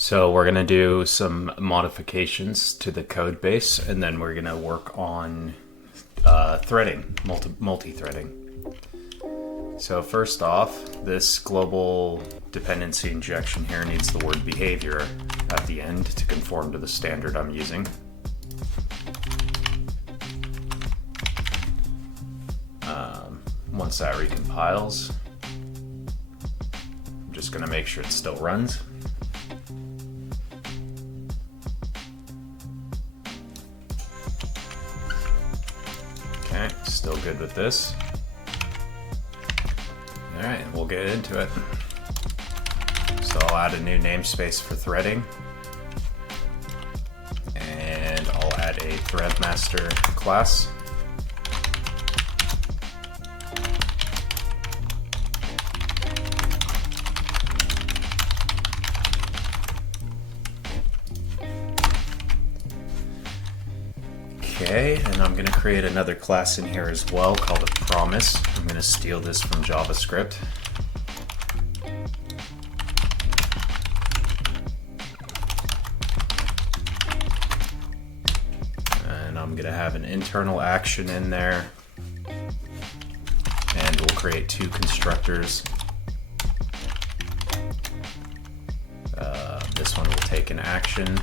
So we're going to do some modifications to the code base, and then we're going to work on threading, multi-threading. So first off, this global dependency injection here needs the word behavior at the end to conform to the standard I'm using. Once that recompiles, I'm just going to make sure it still runs. Okay, still good with this. Alright, we'll get into it. So I'll add a new namespace for threading. And I'll add a threadmaster class. Okay, and I'm going to create another class in here as well called a promise. I'm going to steal this from JavaScript. And I'm going to have an internal action in there. And we'll create two constructors. This one will take an action.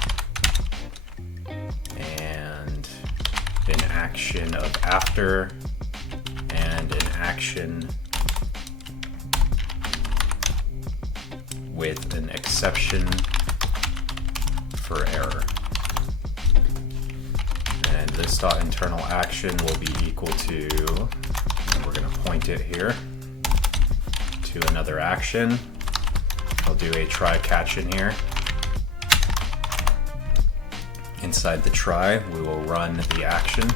An action of after, and an action with an exception for error. And this internal action will be equal to, and we're going to point it here to another action. I'll do a try catch in here. Inside the try, we will run the action.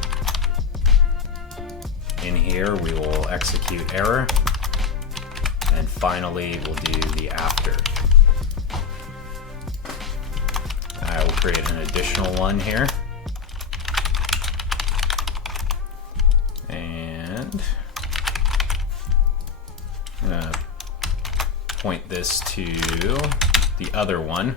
In here, we will execute error. And finally, we'll do the after. I will create an additional one here. And I'm going to point this to the other one.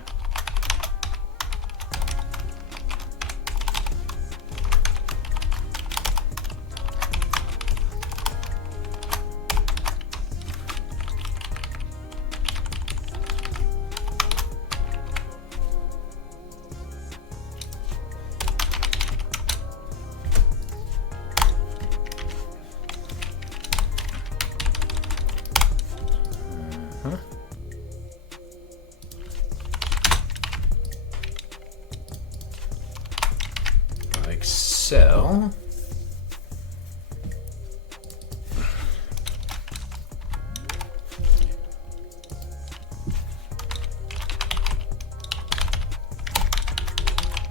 Like so.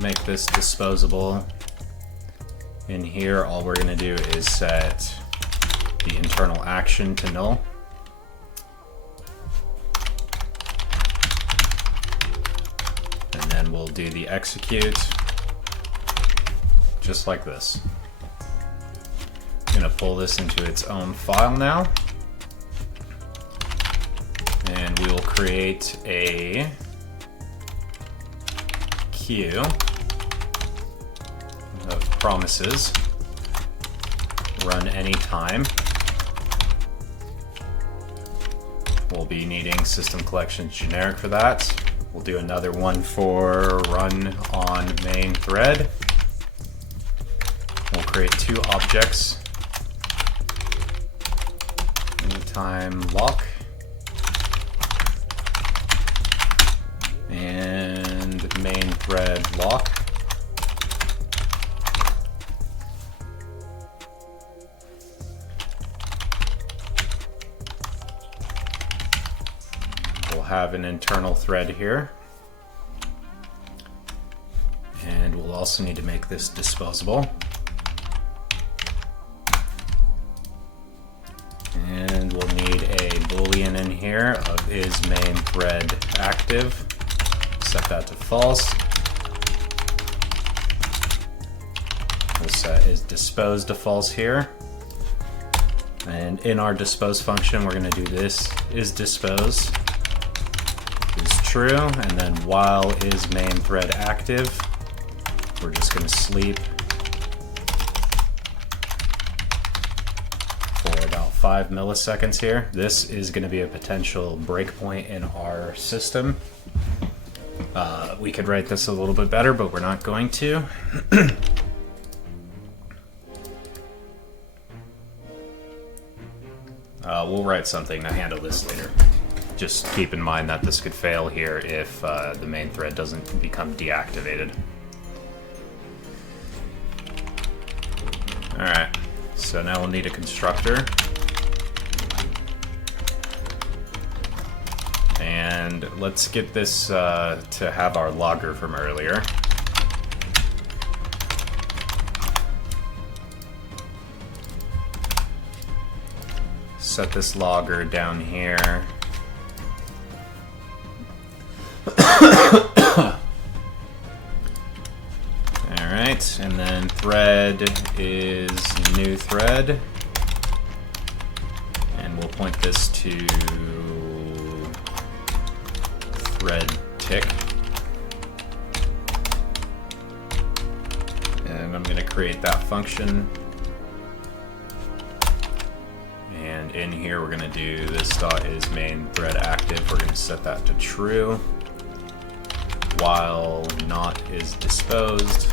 Make this disposable. In here, all we're going to do is set the internal action to null. And then we'll do the execute just like this. I'm going to pull this into its own file now. And we will create a queue of promises. Run anytime. We'll be needing system collections generic for that. We'll do another one for run on main thread. We'll create two objects. Anytime lock. And main thread lock. We'll have an internal thread here. And we'll also need to make this disposable. And we'll need a boolean in here of is main thread active. Set that to false. We'll set is dispose to false here. And in our dispose function, we're going to do this is dispose is true, and then while is main thread active, we're just going to sleep for about 5 milliseconds here. This is going to be a potential breakpoint in our system. We could write this a little bit better, but we're not going to. We'll write something to handle this later. Just keep in mind that this could fail here if the main thread doesn't become deactivated. Alright, so now we'll need a constructor. And let's get this to have our logger from earlier. Set this logger down here. Alright, and then thread is new thread. And we'll point this to thread tick. And I'm going to create that function. And in here we're going to do this dot is main thread active. We're going to set that to true. While not is disposed,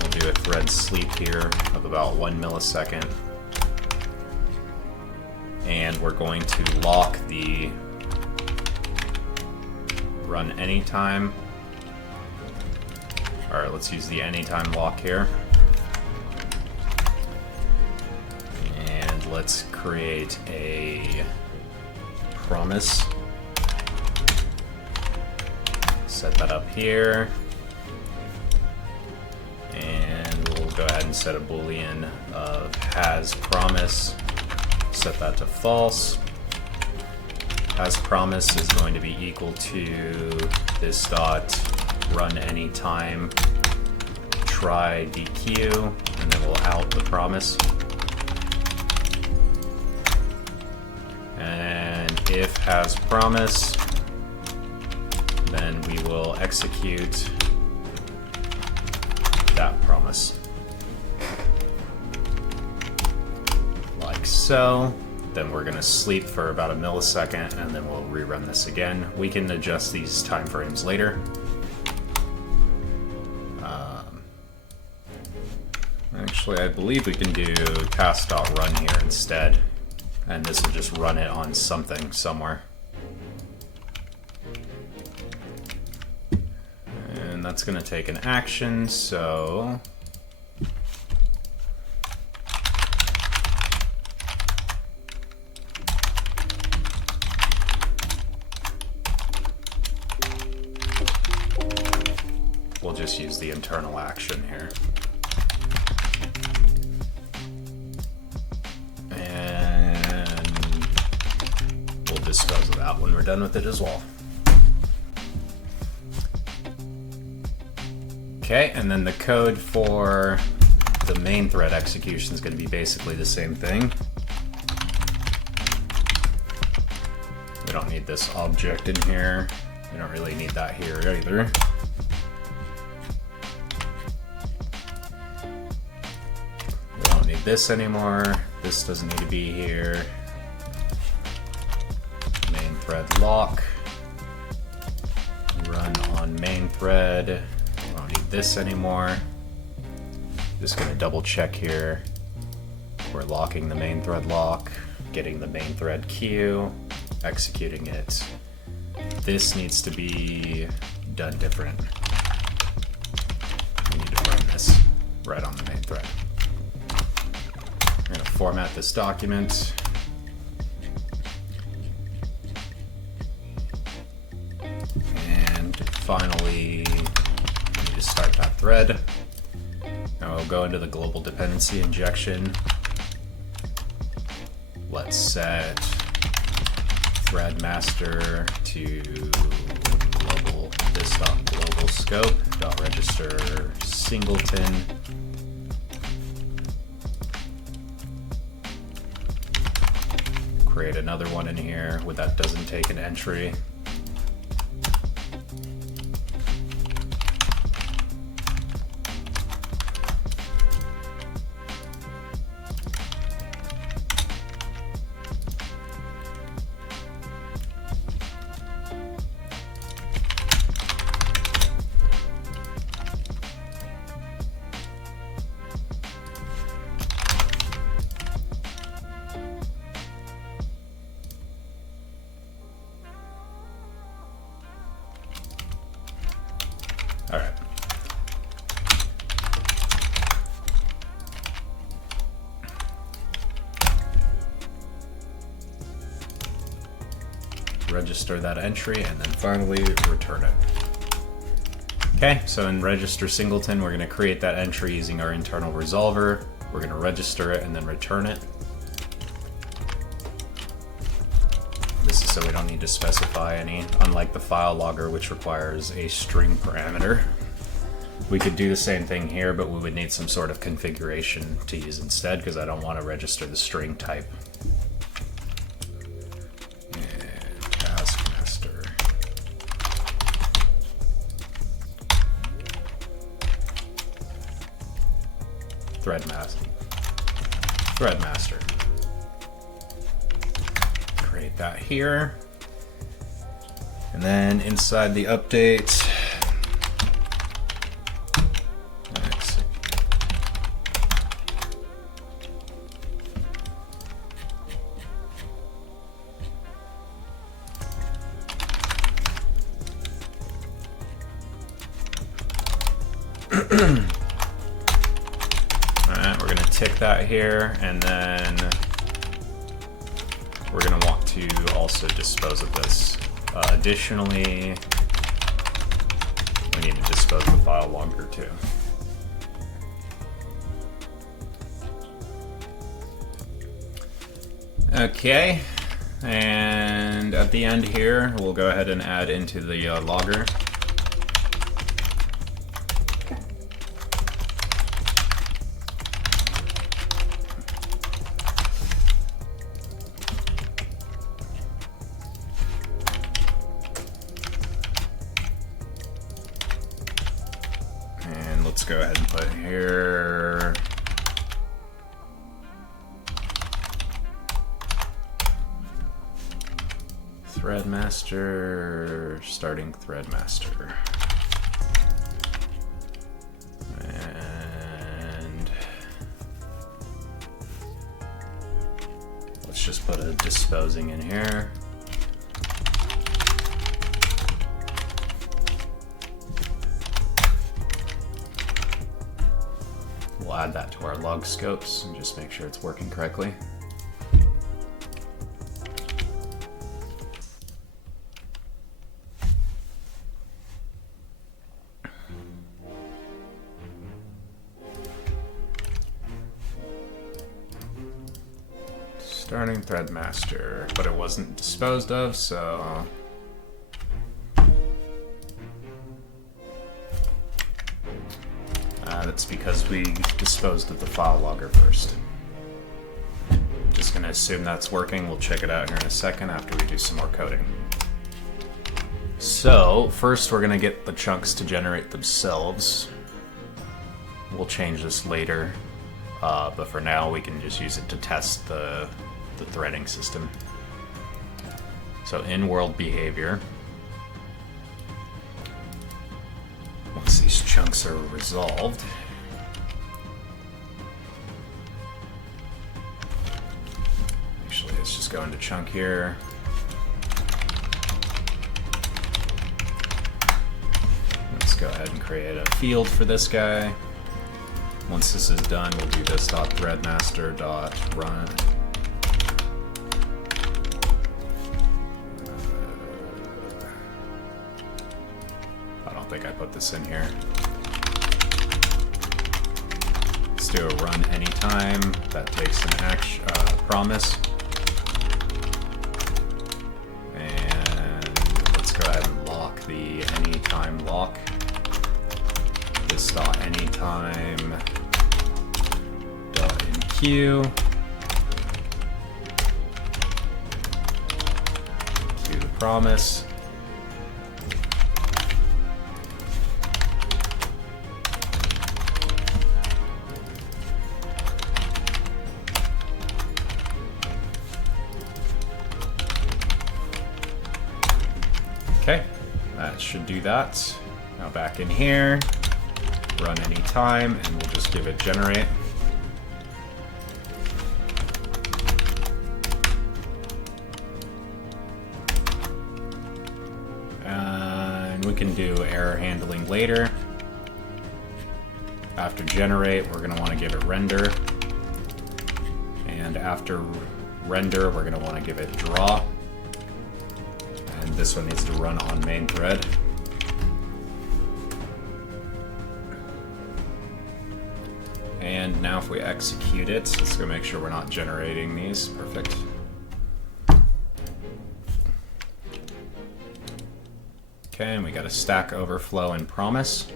we'll do a thread sleep here of about 1 millisecond. And we're going to lock the run anytime. Alright, let's use the anytime lock here. And let's create a promise. Set that up here. And we'll go ahead and set a boolean of has promise. Set that to false. Has promise is going to be equal to this dot run anytime try DQ, and then we'll out the promise. And if has promise, then we will execute that promise. Like so. Then we're going to sleep for about a millisecond, and then we'll rerun this again. We can adjust these time frames later. Actually, I believe we can do task.run here instead, and this will just run it on something somewhere. And that's going to take an action, so we'll just use the internal action here. And we'll dispose of that when we're done with it as well. Okay, and then the code for the main thread execution is going to be basically the same thing. We don't need this object in here. We don't really need that here either. This anymore. This doesn't need to be here. Main thread lock. Run on main thread. We don't need this anymore. Just gonna double check here. We're locking the main thread lock, getting the main thread queue, executing it. This needs to be done different. We need to run this right on the main thread. We're going to format this document. And finally, we need to start that thread. Now we'll go into the global dependency injection. Let's set thread master to global this.global scope dot register singleton. Create another one in here with that doesn't take an entry. register that entry, and then finally return it. Okay, so in register singleton, we're going to create that entry using our internal resolver. We're going to register it and then return it. This is so we don't need to specify any, unlike the file logger, which requires a string parameter. We could do the same thing here, but we would need some sort of configuration to use instead, because I don't want to register the string type. And taskmaster. Threadmaster. Create that here. And then inside the update, alright, we're going to tick that here, and then we're going to want to also dispose of this. Additionally, we need to dispose of the file logger too. Okay, and at the end here, we'll go ahead and add into the logger. Let's go ahead and put here Threadmaster, starting Threadmaster. And let's just put a disposing in here. We'll add that to our log scopes and just make sure it's working correctly. Starting Threadmaster, but it wasn't disposed of, so that's because we disposed of the file logger first. Just gonna assume that's working. We'll check it out here in a second after we do some more coding. So first we're gonna get the chunks to generate themselves. We'll change this later, but for now we can just use it to test the threading system. So in world behavior, once these chunks are resolved, actually let's just go into chunk here. Let's go ahead and create a field for this guy. Once this is done, we'll do this .threadmaster.run. I don't think I put this in here. Let's do a run anytime. That takes an action promise. And let's go ahead and lock the anytime lock. This .anytime .enqueue to the promise. Okay, that should do that. Now back in here, run anytime, and we'll just give it generate. And we can do error handling later. After generate, we're going to want to give it render. And after render, we're going to want to give it draw. And this one needs to run on main thread. And now if we execute it, let's go make sure we're not generating these. Perfect. Okay, and we got a Stack Overflow and Promise,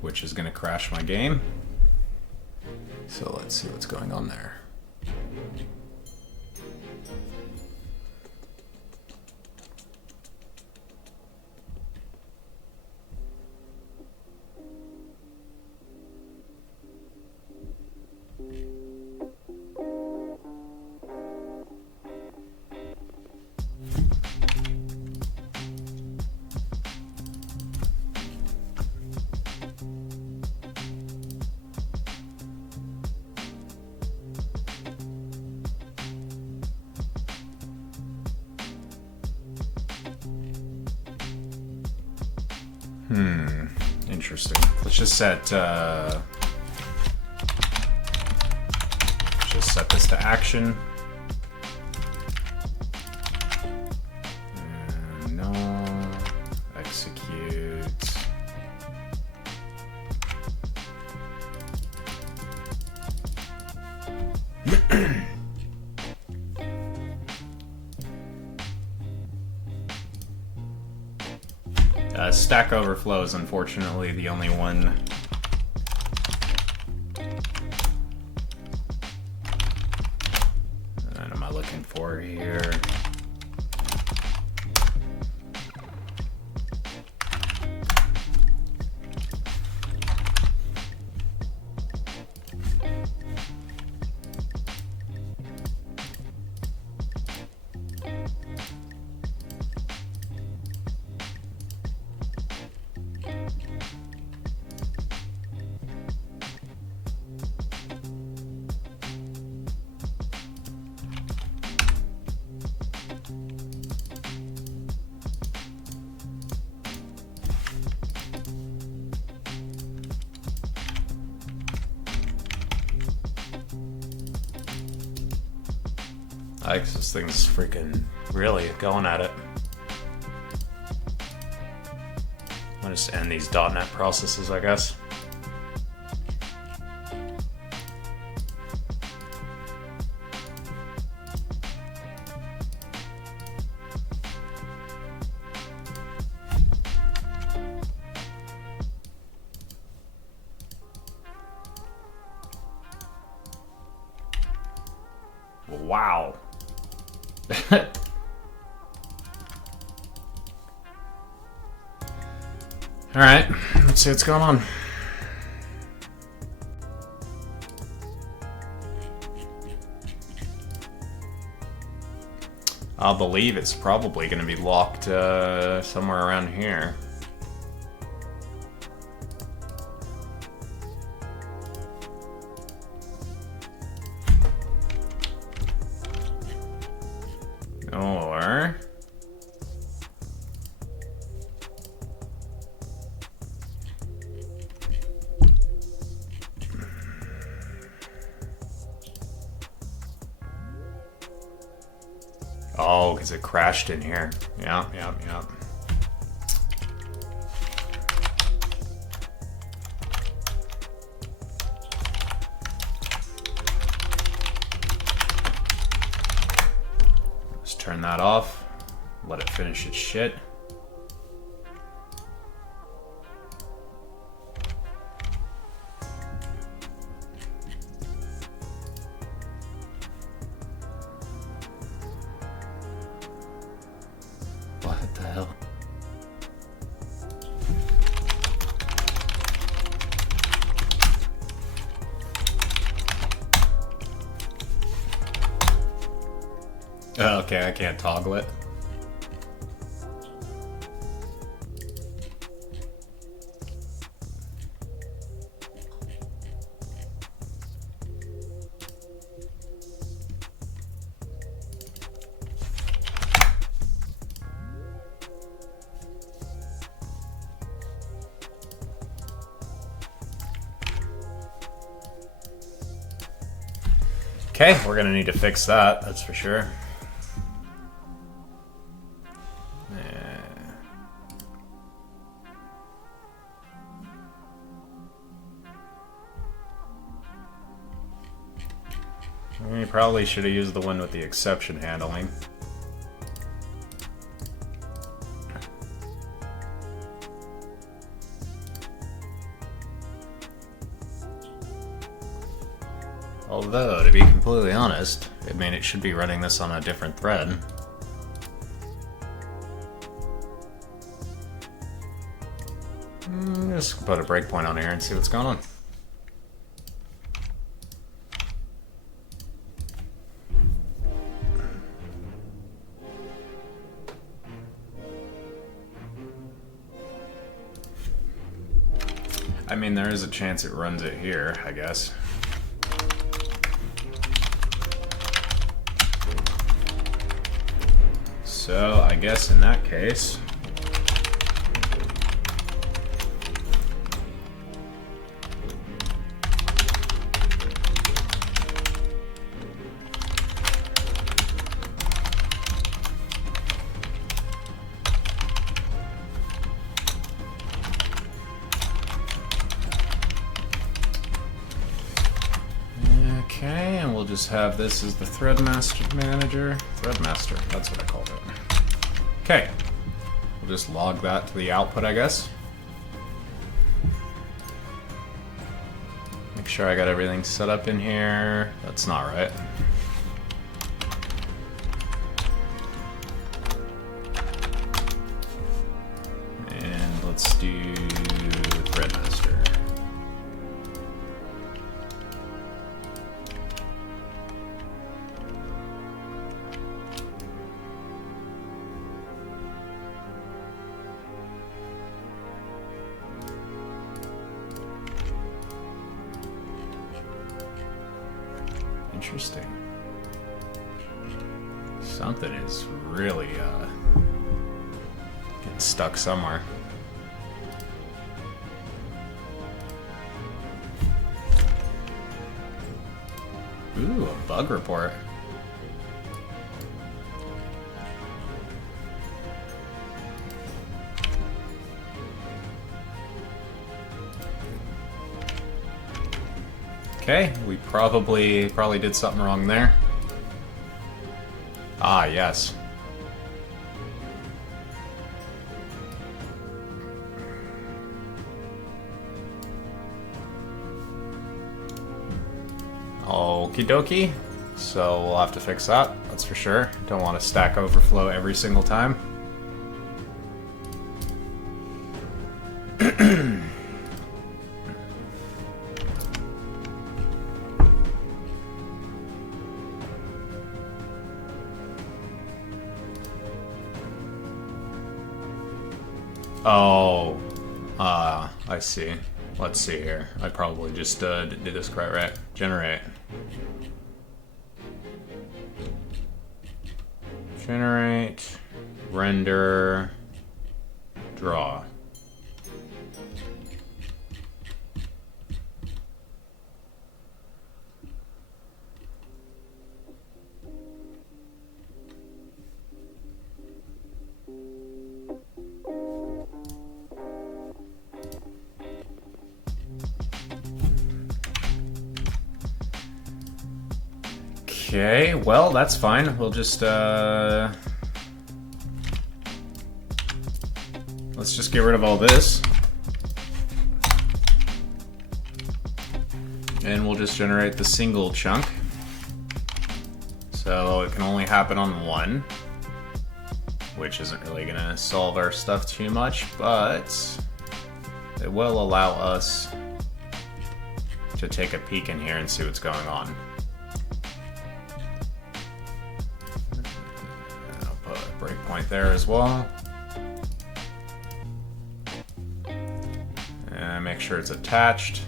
which is going to crash my game. So let's see what's going on there. Interesting. Let's just set this to action. No. Execute. Stack Overflow is unfortunately the only one. What am I looking for here? This thing's freaking really going at it. I'll just end these .NET processes, I guess. Wow. Alright, let's see what's going on. I'll believe it's probably going to be locked somewhere around here. Or... oh, because it crashed in here. Yeah. Let's turn that off. Let it finish its shit. What the hell? Oh, okay, I can't toggle it. Okay, we're gonna need to fix that, that's for sure. You probably should have used the one with the exception handling. Although, to be completely honest, I mean, it should be running this on a different thread. Just put a breakpoint on here and see what's going on. I mean, there is a chance it runs it here, I guess. So, I guess in that case... Okay, and we'll just have this as the thread master manager. Thread master, that's what I called it. Okay, we'll just log that to the output, I guess. Make sure I got everything set up in here. That's not right. And let's do thread master. Interesting. Something is really getting stuck somewhere. Ooh, a bug report. Okay, we probably did something wrong there. Ah, yes. Okie dokie. So we'll have to fix that, that's for sure. Don't want to Stack Overflow every single time. Oh, I see. Let's see here. I probably just did this quite right. Generate. Generate, render, draw. Okay, well, that's fine. We'll just, let's just get rid of all this. And we'll just generate the single chunk. So it can only happen on one, which isn't really gonna solve our stuff too much, but it will allow us to take a peek in here and see what's going on. Breakpoint there as well. And make sure it's attached.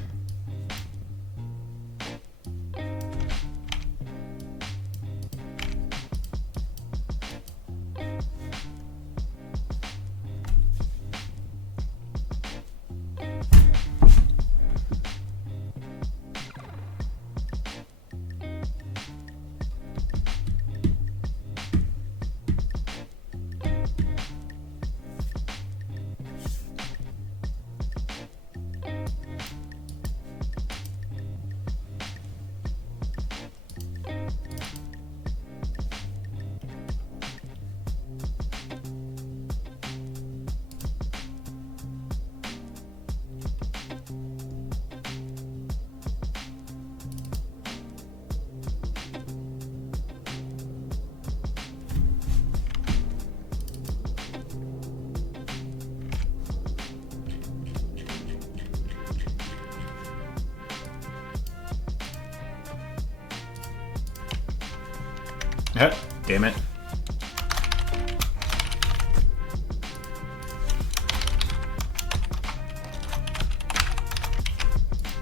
Damn it.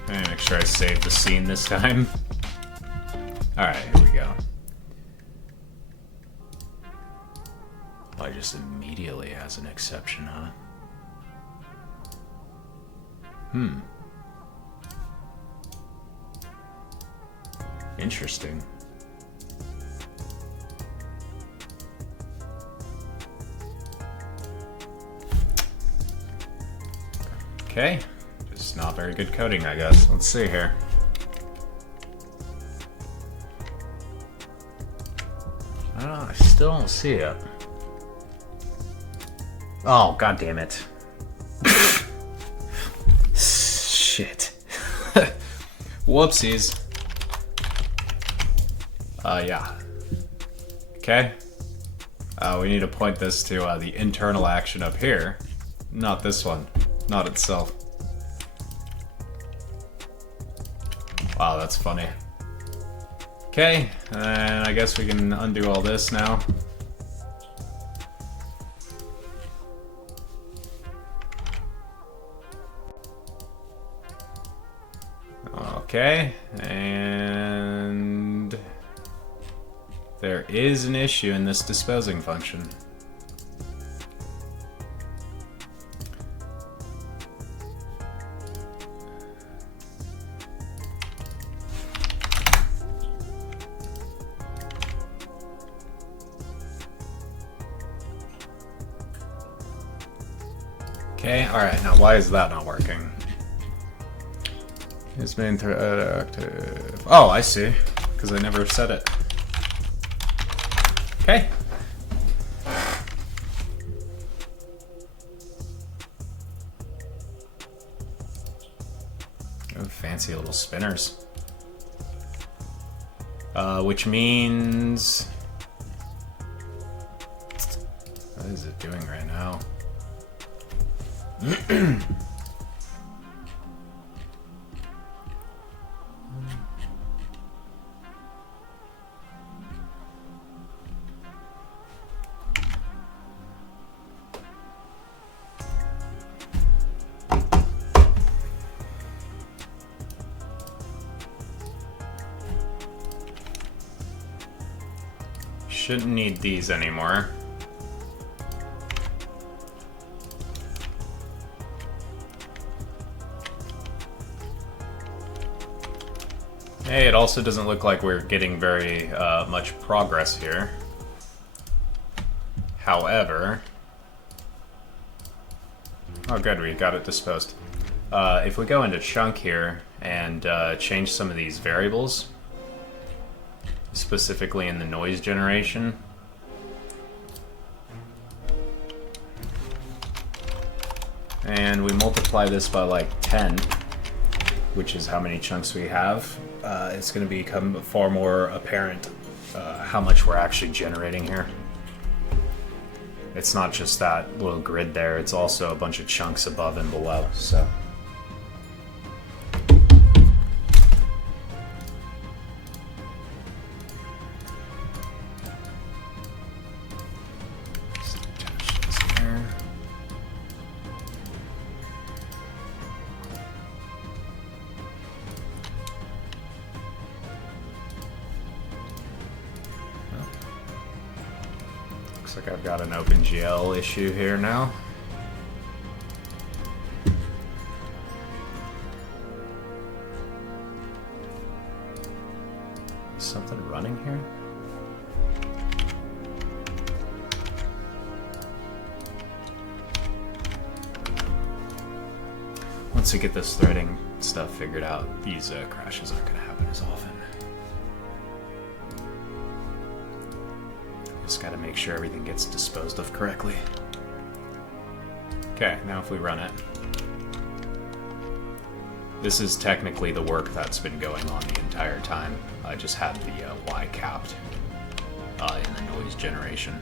Make sure I save the scene this time. Alright, here we go. I just immediately has an exception, huh? Interesting. Okay. Just not very good coding, I guess. Let's see here. I don't know, I still don't see it. Oh, god damn it. Shit. Whoopsies. Yeah. Okay. We need to point this to the internal action up here. Not this one. Not itself. Wow, that's funny. Okay, and I guess we can undo all this now. Okay, and there is an issue in this disposing function. Okay, alright, now why is that not working? Is main thread active? Oh, I see. Because I never said it. Okay. Oh, fancy little spinners. Which means... What is it doing right now? Shouldn't need these anymore. Hey, it also doesn't look like we're getting very much progress here. However... Oh good, we got it disposed. If we go into chunk here and change some of these variables, specifically in the noise generation, and we multiply this by like 10, which is how many chunks we have, it's going to become far more apparent how much we're actually generating here. It's not just that little grid there, it's also a bunch of chunks above and below, so... Looks like I've got an OpenGL issue here now. Is something running here? Once we get this threading stuff figured out, these crashes aren't going to happen as often. Just gotta make sure everything gets disposed of correctly. Okay, now if we run it. This is technically the work that's been going on the entire time. I just had the Y capped in the noise generation.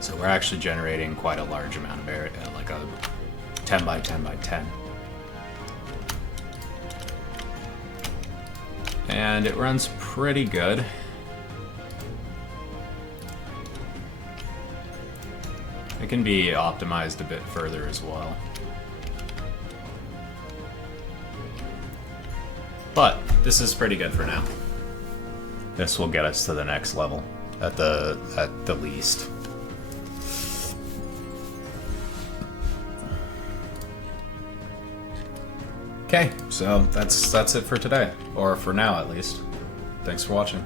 So we're actually generating quite a large amount of area, like a 10 by 10 by 10. And it runs pretty good. It can be optimized a bit further as well. But this is pretty good for now. This will get us to the next level at the least. Okay, so that's it for today, or for now at least. Thanks for watching.